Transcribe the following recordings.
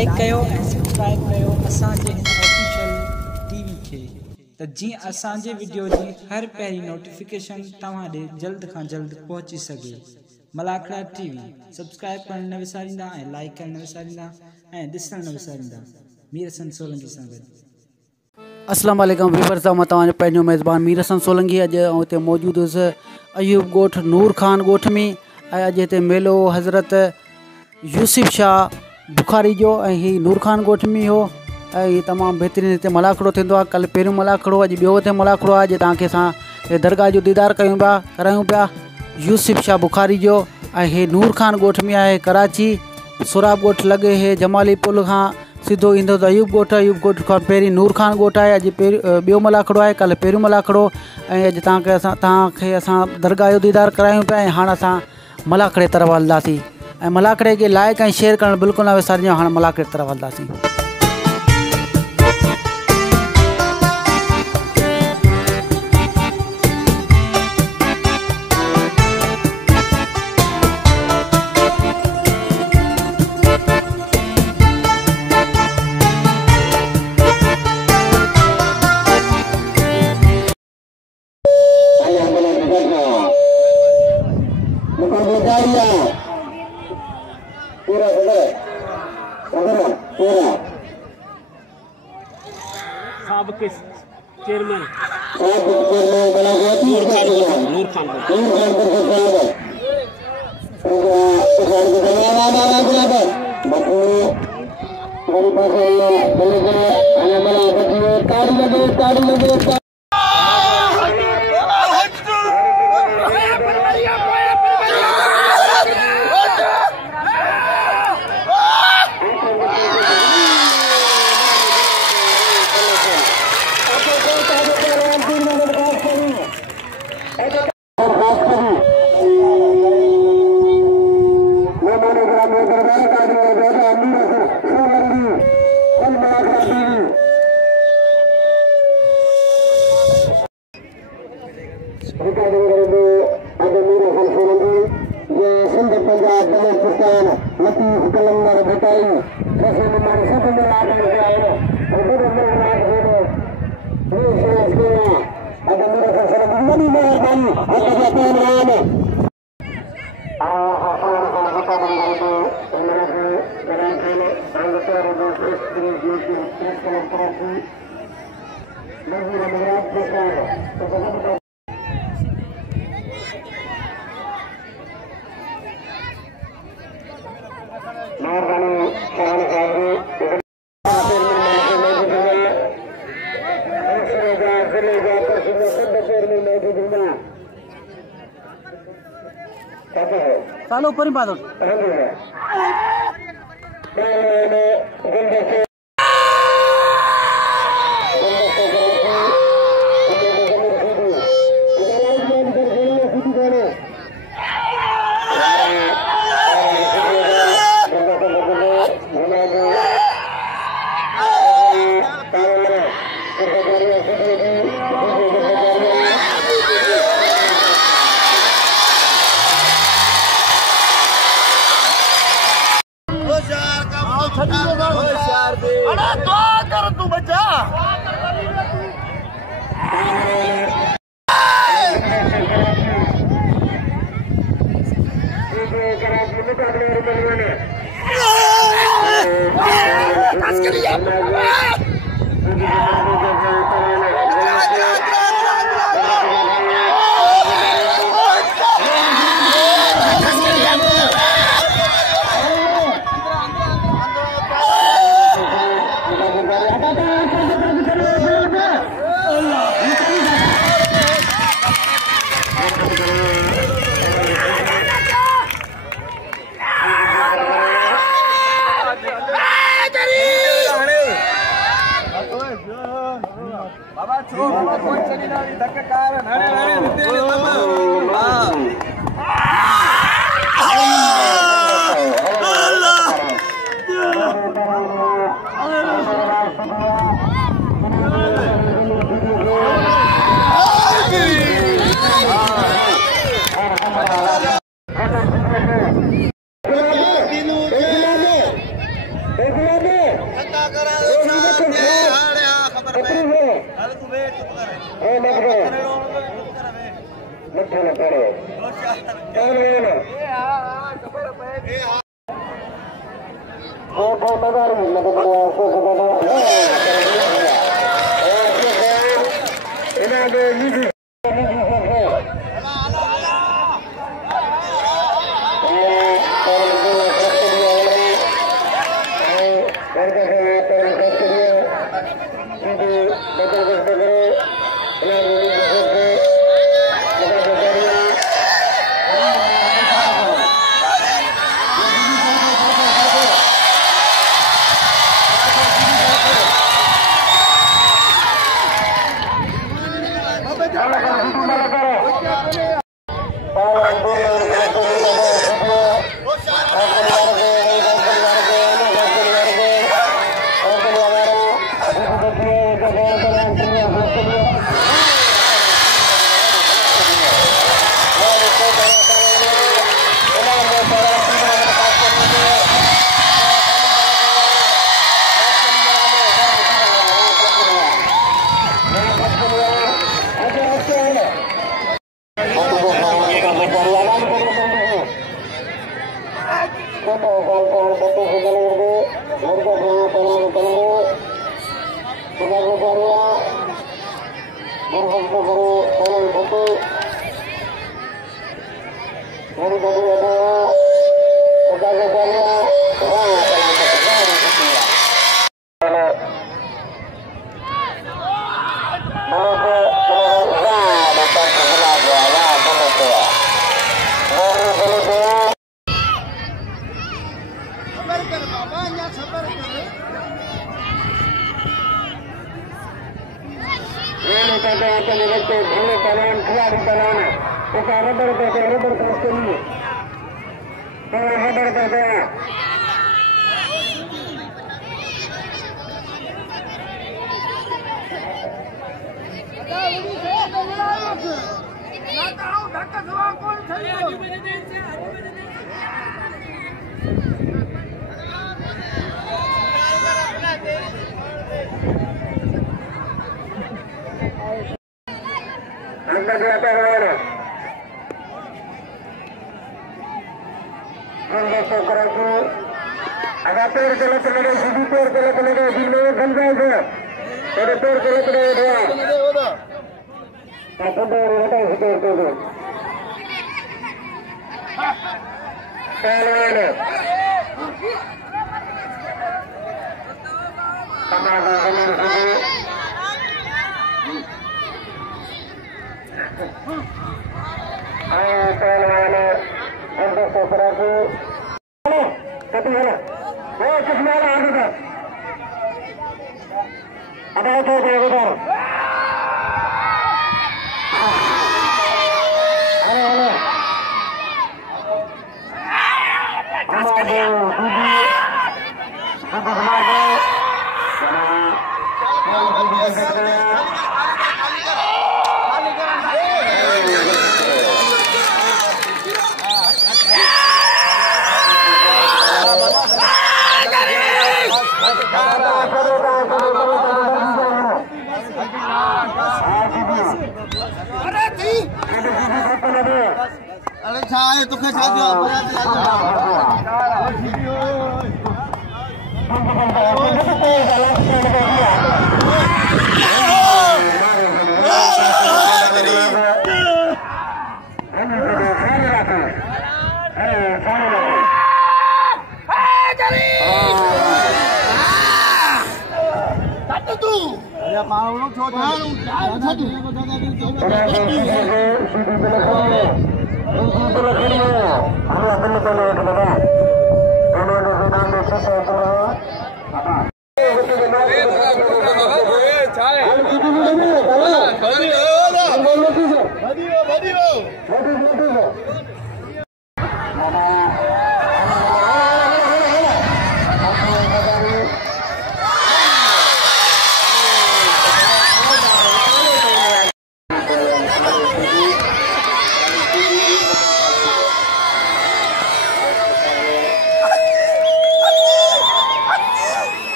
Like कयो ऐं subscribe कयो असांजे हिन ऑफिशियल टीवी खे त जीअं असांजे वीडियो जी हर पहिरीं नोटिफिकेशन तव्हां ॾे जल्द खां जल्द पहुची सघे। मलाखड़ा टीवी सब्सक्राइब करण न विसारींदा ऐं लाइक करण न विसारींदा ऐं ॾिसण न विसारींदा। मीर हसन सोलंकी सां गॾु। अस्सलाम वालेकुम व्यूअर्स, मां तव्हांजो पंहिंजो मेज़बान मीर हसन सोलंकी। अॼु हिते मौजूदु हुउसि अयूब ॻोठ नूर खान ॻोठ में ऐं अॼु हिते मेलो हज़रत यूसुफ शाह बुखारी जो ऐं हीउ नूर खान ॻोठ में हो ऐं हीउ तमामु बहितरीनु हिते मलाखड़ो थींदो आहे। कल्ह पहिरियों मलाखड़ो, अॼु ॿियो हिते मलाखड़ो आहे। अॼु तव्हांखे असां दरगाह जो दीदार करायूं पिया यूसुफ शाह बुखारी जो। ऐं हीउ नूर खान ॻोठ में आहे कराची। सुराब ॻोठ लॻे हे जमाली पुल खां सिधो ईंदो त अयूब ॻोठ। अयूब ॻोठ खां पहिरीं नूर खान ॻोठ आहे। अॼु ॿियो मलाखड़ो आहे, कल्ह पहिरियों मलाखड़ो। ऐं अॼु तव्हांखे असां दरगाह जो दीदार करायूं पिया ऐं हाणे असां मलाखड़े तरफ़ हलंदासीं। ऐं मलाखड़े खे लाइक ऐं शेयर करणु बिल्कुलु न विसारिजो। हाणे मलाखड़े तरफ़ हलंदासीं। चेयरमैन नूर खान सालो ऊपर ही बात Hey,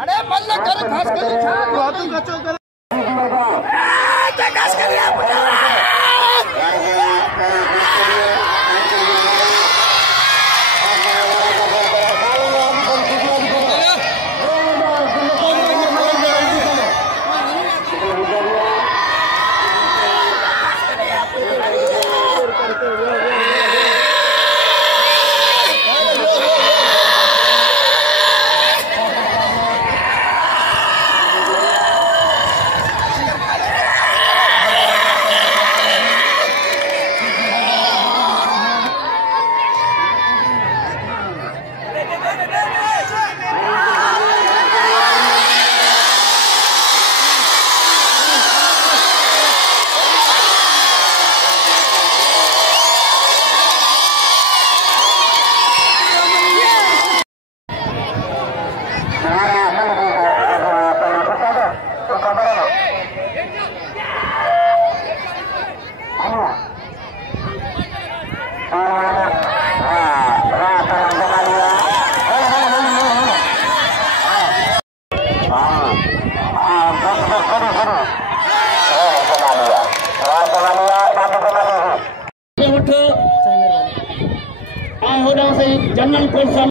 अरे मल्ला कर खास कर बातों का चौक खास कर जनरल पुलिस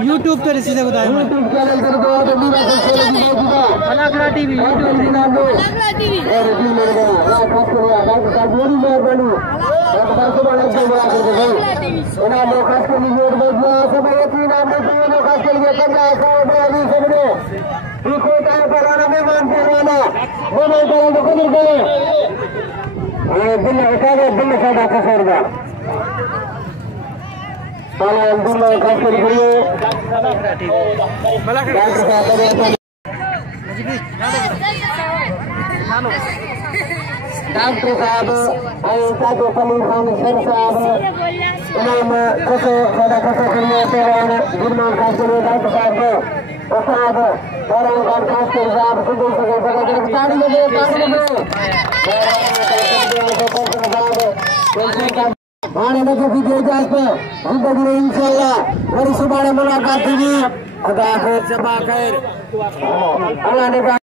यूट्यूब पे रिसीव बताया यूट्यूब चैनल कर दो तो मेरा खनाखड़ा टीवी यूट्यूब पे नाम दो और जी मेरे को खास कर डॉक्टर साहब मेरी मेहरबानी डॉक्टर को बड़ा अच्छा बड़ा कर दो ना लोग खास कर लिए वोट दे दिया सब एक ही नाम दे दिया लोग खास कर लिए कर रहा है सब अभी सब ने इको टाइम पर आना मेहमान करवाना वो नहीं करें तो कदर करें ये दिल उठा के दिल सादा कसर दा डॉक्टर साहब साधु सलीम खान शेर साहब इमाम खसो सादा खसो करिए तेरान गुरमान खास के लिए डॉक्टर साहब को साहब तेरान खान खास के साहब सुबह से बड़ा ताड़ी लगे आने लगे वीडियो जांच पे जिंदगी में इंशाल्लाह बड़ी सुबह मुलाकात होगी। अदा खैर सबा खैर अल्लाह ने